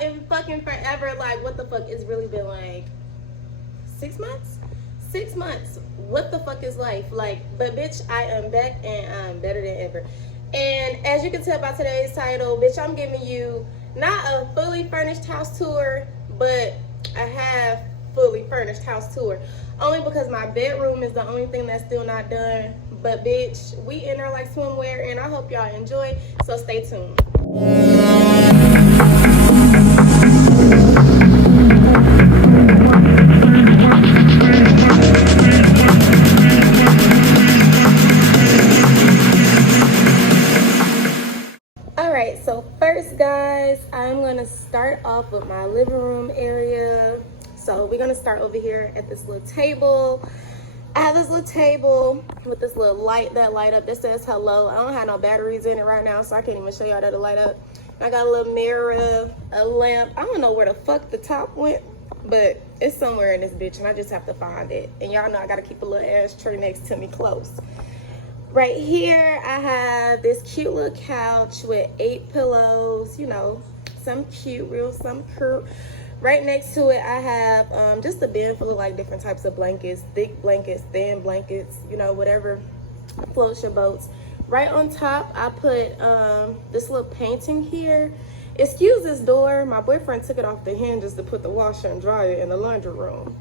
y'all in fucking forever. Like, what the fuck? It's really been like 6 months? 6 months. What the fuck is life? Like, but bitch, I am back and I'm better than ever. And as you can tell by today's title, bitch, I'm giving you not a fully furnished house tour, but a half fully furnished house tour. Only because my bedroom is the only thing that's still not done. But bitch, we in there like swimwear, and I hope y'all enjoy. So stay tuned. Alright, so first guys, I'm gonna start off with my living room area. So we're gonna start over here at this little table. I have this little table with this little light that light up that says hello. I don't have no batteries in it right now, so I can't even show y'all that it light up. I got a little mirror, a lamp. I don't know where the fuck the top went, but it's somewhere in this bitch and I just have to find it. And y'all know I gotta keep a little ashtray next to me close. Right here, I have this cute little couch with 8 pillows, you know, some cute, some cute. Right next to it, I have just a bin full of like different types of blankets, thick blankets, thin blankets, you know, whatever floats your boats. Right on top, I put this little painting here. Excuse this door. My boyfriend took it off the hinges to put the washer and dryer in the laundry room.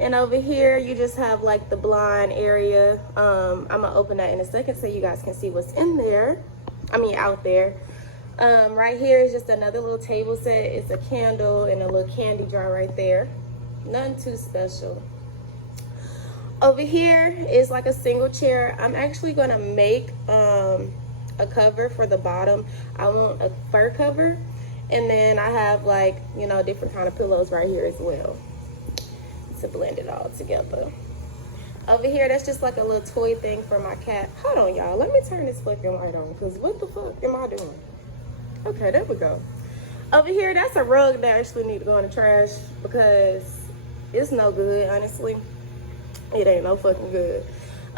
And over here, you just have like the blind area. I'm gonna open that in a second so you guys can see what's in there. I mean, out there. Right here is just another little table set. It's a candle and a little candy jar right there. Nothing too special. Over here is like a single chair. I'm actually gonna make a cover for the bottom. I want a fur cover. And then I have like, you know, different kind of pillows right here as well to blend it all together. Over here, that's just like a little toy thing for my cat. Hold on, y'all. Let me turn this fucking light on, because what the fuck am I doing? Okay, there we go. Over here, that's a rug that actually need to go in the trash because it's no good, honestly. It ain't no fucking good.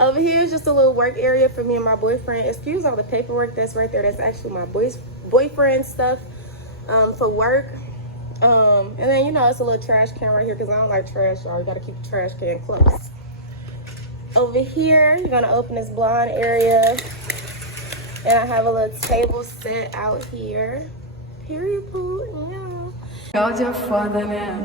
Over here is just a little work area for me and my boyfriend. Excuse all the paperwork that's right there. That's actually my boyfriend's stuff for work. And then, you know, it's a little trash can right here because I don't like trash, y'all. You gotta keep the trash can close. Over here, you're gonna open this blind area. And I have a little table set out here. Period, poo, yeah. You're your father now.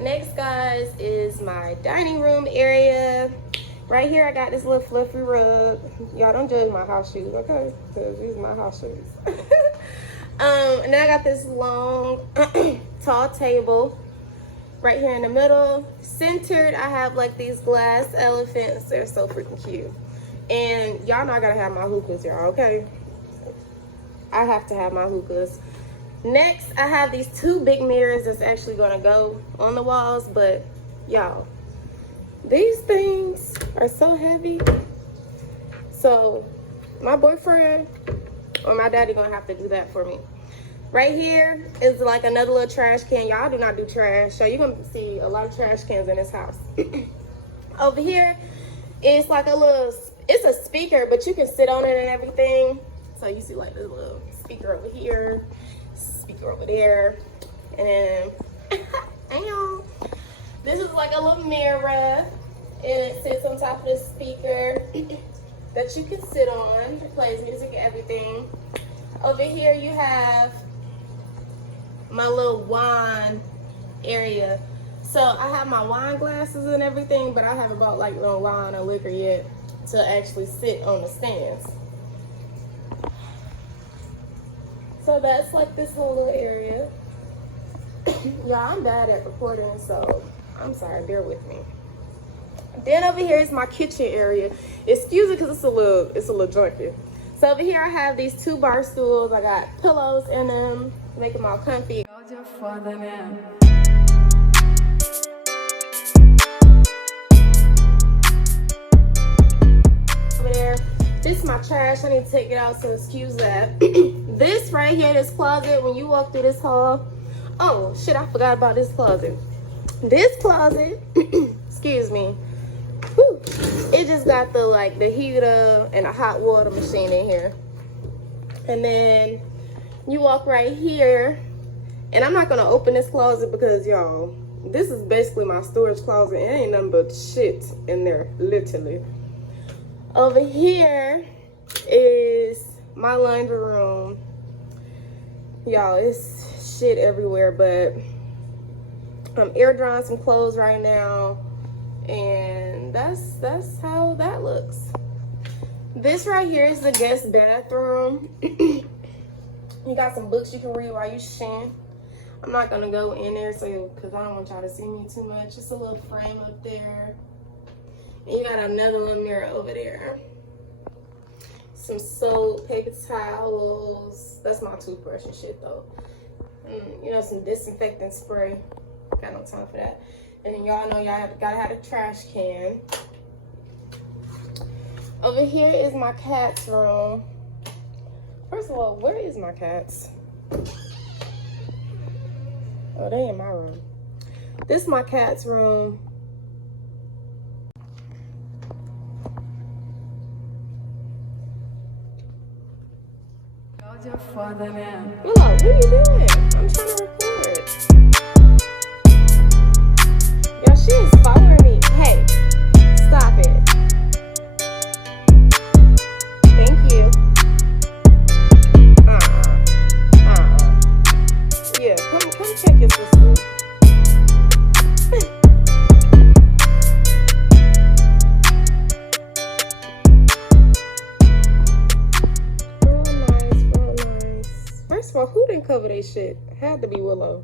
Next, guys, is my dining room area. Right here, I got this little fluffy rug. Y'all don't judge my house shoes, okay? Because these are my house shoes. And then I got this long, tall table. Right here in the middle, centered, I have like these glass elephants. They're so freaking cute. And y'all know I gotta have my hookahs, y'all, okay? I have to have my hookahs. Next, I have these 2 big mirrors that's actually gonna go on the walls, but y'all, these things are so heavy. So my boyfriend or my daddy gonna have to do that for me. Right here is like another little trash can. Y'all do not do trash, so you're gonna see a lot of trash cans in this house. Over here, it's like a little, it's a speaker, but you can sit on it and everything. So you see like this little speaker over here, speaker over there, and then, this is like a little mirror, and it sits on top of this speaker that you can sit on. It plays music and everything. Over here, you have my little wine area. So I have my wine glasses and everything, but I haven't bought like no wine or liquor yet to actually sit on the stands. So that's like this whole little area. Yeah, I'm bad at recording, so I'm sorry, bear with me. Then over here is my kitchen area. Excuse it because it's a little junky. So over here I have these 2 bar stools. I got pillows in them, make them all comfy. You're your father now. Over there, this is my trash. I need to take it out, so excuse that. This right here, this closet, when you walk through this hall, oh shit, I forgot about this closet. This closet, excuse me, Whew. It just got the heater and a hot water machine in here. And then you walk right here, and I'm not gonna open this closet because y'all, this is basically my storage closet. It ain't nothing but shit in there, literally. Over here is my laundry room. Y'all, it's shit everywhere, but I'm air drying some clothes right now, and that's how that looks. This right here is the guest bathroom. You got some books you can read while you shin. I'm not gonna go in there because I don't want y'all to see me too much. Just a little frame up there. And you got another little mirror over there. Some soap, paper towels. That's my toothbrush and shit though. You know, some disinfectant spray. Got no time for that. And then y'all know y'all gotta have a trash can. Over here is my cat's room. First of all, where is my cats? Oh, they in my room. This is my cat's room. Call your father now. Willow, what are you doing? I'm trying to record. Y'all, she is following me. Hey, stop it. Thank you. Yeah, come check your sister. Real nice, real nice. First of all, who didn't cover their shit? Had to be Willow.